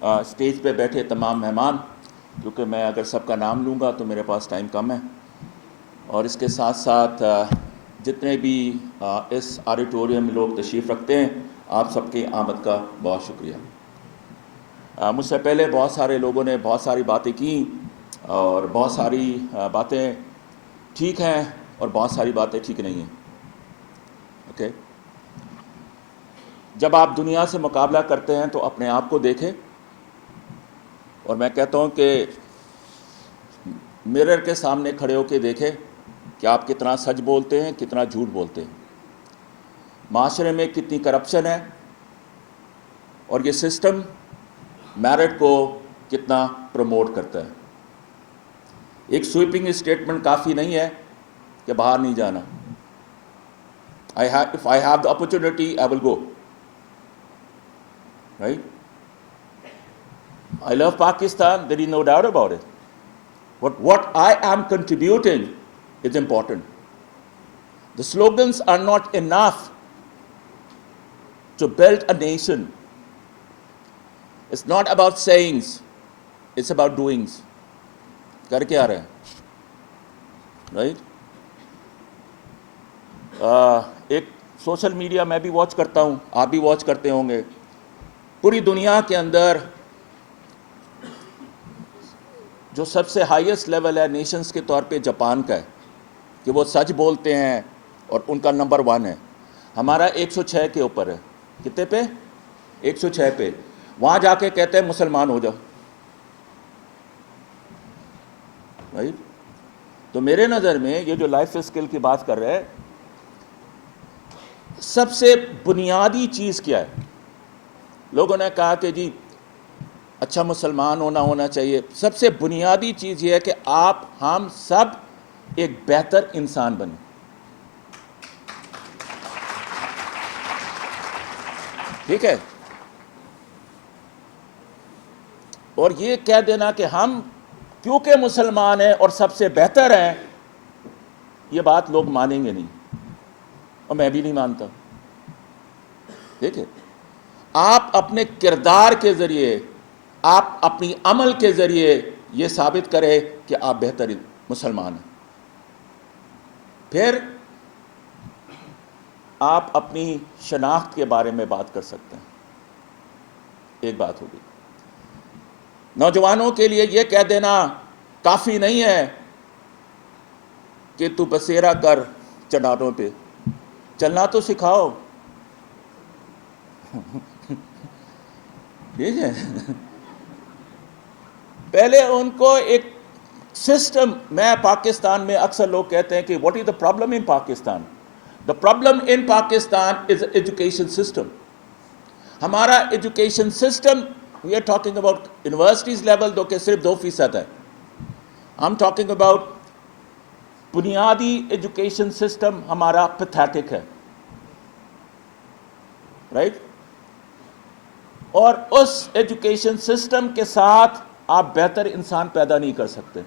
Stage پہ بیٹھے تمام مہمان، کیونکہ میں اگر سب کا نام لوں گا تو میرے پاس ٹائم کم ہے، اور اس کے ساتھ ساتھ جتنے بھی اس آڈیٹوریم میں لوگ تشریف رکھتے ہیں، آپ سب کی آمد کا بہت شکریہ۔ مجھ سے پہلے بہت سارے لوگوں نے بہت ساری باتیں کی، اور بہت ساری باتیں ٹھیک ہیں اور بہت ساری باتیں ٹھیک نہیں ہیں۔ اوکے، جب آپ دنیا سے مقابلہ کرتے ہیں تو اپنے آپ کو دیکھیں، اور میں کہتا ہوں کہ مرر کے سامنے کھڑے ہو کے دیکھیں کہ آپ کتنا سچ بولتے ہیں، کتنا جھوٹ بولتے ہیں، معاشرے میں کتنی کرپشن ہے، اور یہ سسٹم میرٹ کو کتنا پروموٹ کرتا ہے۔ ایک سویپنگ اسٹیٹمنٹ کافی نہیں ہے کہ باہر نہیں جانا۔ if I have the opportunity, I will go. Right? I love Pakistan, there is no doubt about it. But what I am contributing is important. The slogans are not enough to build a nation. It's not about sayings, it's about doings. کر کے آ رہے ہیں، right? ایک social media میں بھی watch کرتا ہوں، آپ بھی واچ کرتے ہوں گے۔ پوری دنیا کے اندر جو سب سے ہائیسٹ لیول ہے نیشنز کے طور پہ جاپان کا ہے، کہ وہ سچ بولتے ہیں اور ان کا نمبر 1 ہے۔ ہمارا 106 کے اوپر ہے، کتنے پہ؟ 106 پہ۔ وہاں جا کے کہتے ہیں مسلمان ہو جاؤ، رائٹ؟ تو میرے نظر میں یہ جو لائف اسکل کی بات کر رہے ہیں، سب سے بنیادی چیز کیا ہے؟ لوگوں نے کہا کہ جی اچھا مسلمان ہونا چاہیے۔ سب سے بنیادی چیز یہ ہے کہ ہم سب ایک بہتر انسان بنیں۔ ٹھیک ہے؟ اور یہ کہہ دینا کہ ہم کیونکہ مسلمان ہیں اور سب سے بہتر ہیں، یہ بات لوگ مانیں گے نہیں، اور میں بھی نہیں مانتا۔ ٹھیک ہے؟ آپ اپنے کردار کے ذریعے، آپ اپنی عمل کے ذریعے یہ ثابت کریں کہ آپ بہتر مسلمان ہیں، پھر آپ اپنی شناخت کے بارے میں بات کر سکتے ہیں۔ ایک بات ہوگی۔ نوجوانوں کے لیے یہ کہہ دینا کافی نہیں ہے کہ تو بسیرا کر چٹانوں پہ، چلنا تو سکھاؤ۔ ٹھیک ہے؟ پہلے ان کو ایک سسٹم، میں پاکستان میں اکثر لوگ کہتے ہیں کہ what is the problem in Pakistan? The problem in Pakistan is education system. ہمارا education system, we are talking about universities level, جو کہ صرف 2% ہے۔ ہم ٹاکنگ اباؤٹ بنیادی ایجوکیشن سسٹم ہمارا پیتھیٹک ہے، رائٹ؟ اور اس ایجوکیشن سسٹم کے ساتھ آپ بہتر انسان پیدا نہیں کر سکتے۔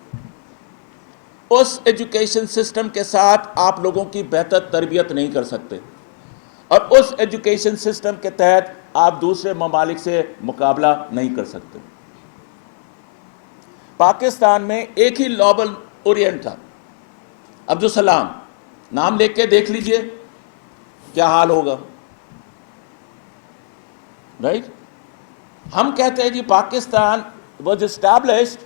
اس ایجوکیشن سسٹم کے ساتھ آپ لوگوں کی بہتر تربیت نہیں کر سکتے، اور اس ایجوکیشن سسٹم کے تحت آپ دوسرے ممالک سے مقابلہ نہیں کر سکتے۔ پاکستان میں ایک ہی نوبل اورینٹ تھا، عبدالسلام، نام لے کے دیکھ لیجئے کیا حال ہوگا، رائٹ؟ ہم کہتے ہیں جی Pakistan was established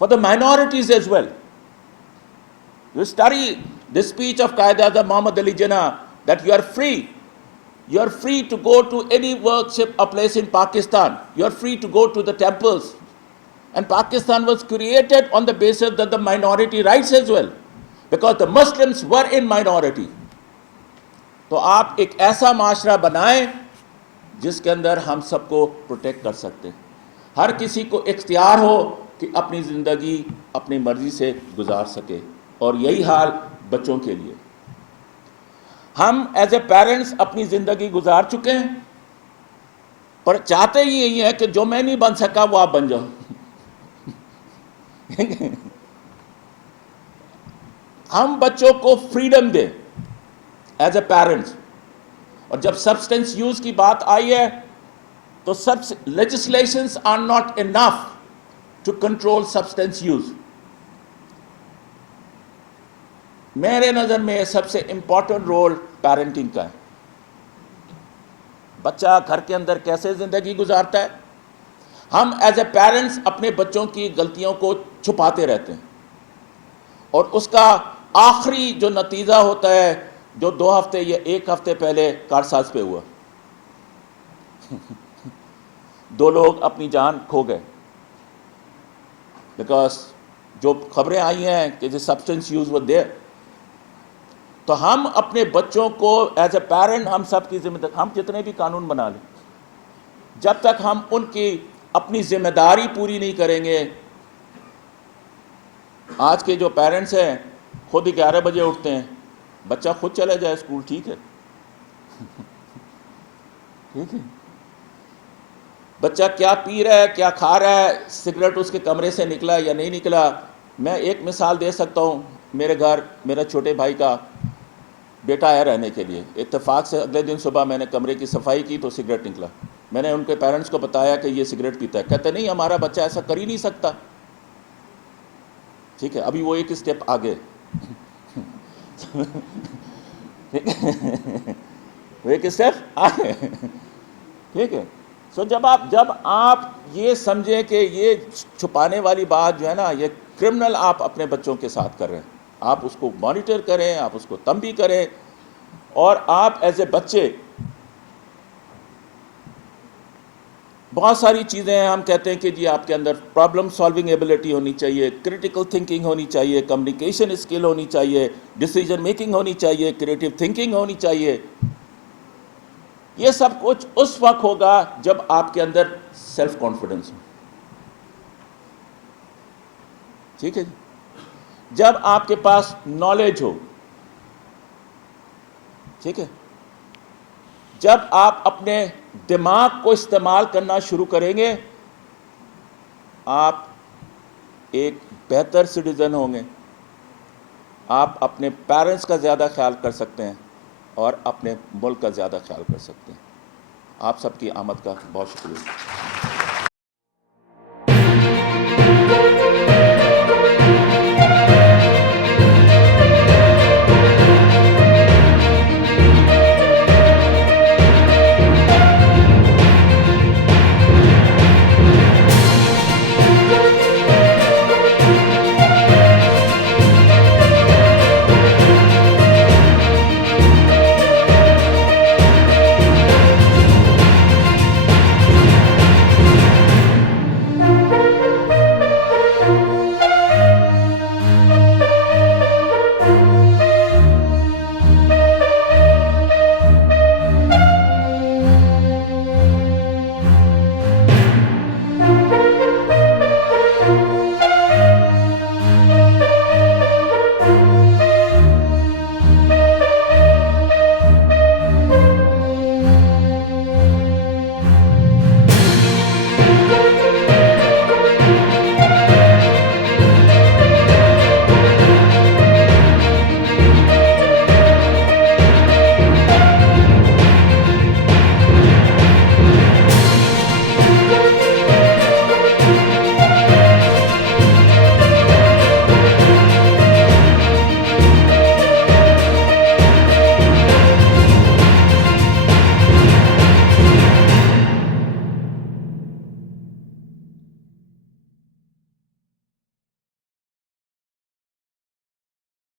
for the minorities as well. You study the speech of Qaeda Muhammad Ali Jinnah that you are free. You are free to go to any worship a place in Pakistan. You are free to go to the temples. And Pakistan was created on the basis of the minority rights as well, because the Muslims were in minority. تو آپ ایک ایسا معاشرہ بنائیں جس کے اندر ہم سب کو پروٹیکٹ کر سکتے ہیں، ہر کسی کو اختیار ہو کہ اپنی زندگی اپنی مرضی سے گزار سکے، اور یہی حال بچوں کے لیے۔ ہم ایز اے پیرنٹس اپنی زندگی گزار چکے ہیں، پر چاہتے ہی یہی ہے کہ جو میں نہیں بن سکا وہ آپ بن جاؤ۔ ہم بچوں کو فریڈم دیں ایز اے پیرنٹس، اور جب سبسٹنس یوز کی بات آئی ہے تو legislations are not enough to control substance use. میرے نظر میں سب سے امپورٹنٹ رول پیرنٹنگ کا ہے. بچہ گھر کے اندر کیسے زندگی گزارتا ہے. ہم ایز اے پیرنٹس اپنے بچوں کی غلطیوں کو چھپاتے رہتے ہیں, اور اس کا آخری جو نتیجہ ہوتا ہے جو 2 ہفتے یا 1 ہفتے پہلے کارساز پہ ہوا, 2 لوگ اپنی جان کھو گئے بیکاز جو خبریں آئی ہیں کہ جو سبسٹنس یوز وہ دیر. تو ہم اپنے بچوں کو ایز اے پیرنٹ ہم سب کی ذمہ داری, ہم جتنے بھی قانون بنا لیں, جب تک ہم ان کی اپنی ذمہ داری پوری نہیں کریں گے. آج کے جو پیرنٹس ہیں خود 11 بجے اٹھتے ہیں, بچہ خود چلے جائے اسکول ٹھیک ہے, ٹھیک ہے, بچہ کیا پی رہا ہے کیا کھا رہا ہے, سگریٹ اس کے کمرے سے نکلا یا نہیں نکلا. میں ایک مثال دے سکتا ہوں, میرے گھر میرا چھوٹے بھائی کا بیٹا آیا رہنے کے لیے, اتفاق سے اگلے دن صبح میں نے کمرے کی صفائی کی تو سگریٹ نکلا. میں نے ان کے پیرنٹس کو بتایا کہ یہ سگریٹ پیتا ہے, کہتے نہیں ہمارا بچہ ایسا کر ہی نہیں سکتا. ٹھیک ہے, ابھی وہ ایک اسٹیپ آگے, وہ ایک اسٹیپ آگے, ٹھیک ہے. سو جب آپ یہ سمجھیں کہ یہ چھپانے والی بات جو ہے نا, یہ کرمنل آپ اپنے بچوں کے ساتھ کر رہے ہیں, آپ اس کو مانیٹر کریں, آپ اس کو تنبیہ کریں, اور آپ ایز اے بچے بہت ساری چیزیں ہیں. ہم کہتے ہیں کہ جی آپ کے اندر پرابلم سالونگ ایبلٹی ہونی چاہیے, کریٹیکل تھنکنگ ہونی چاہیے, کمیونیکیشن اسکل ہونی چاہیے, ڈیسیجن میکنگ ہونی چاہیے, کریٹیو تھنکنگ ہونی چاہیے. یہ سب کچھ اس وقت ہوگا جب آپ کے اندر سیلف کانفیڈنس ہو. ٹھیک ہے جی, جب آپ کے پاس نالج ہو. ٹھیک ہے, جب آپ اپنے دماغ کو استعمال کرنا شروع کریں گے, آپ ایک بہتر سٹیزن ہوں گے. آپ اپنے پیرنٹس کا زیادہ خیال کر سکتے ہیں اور اپنے ملک کا زیادہ خیال کر سکتے ہیں. آپ سب کی آمد کا بہت شکریہ.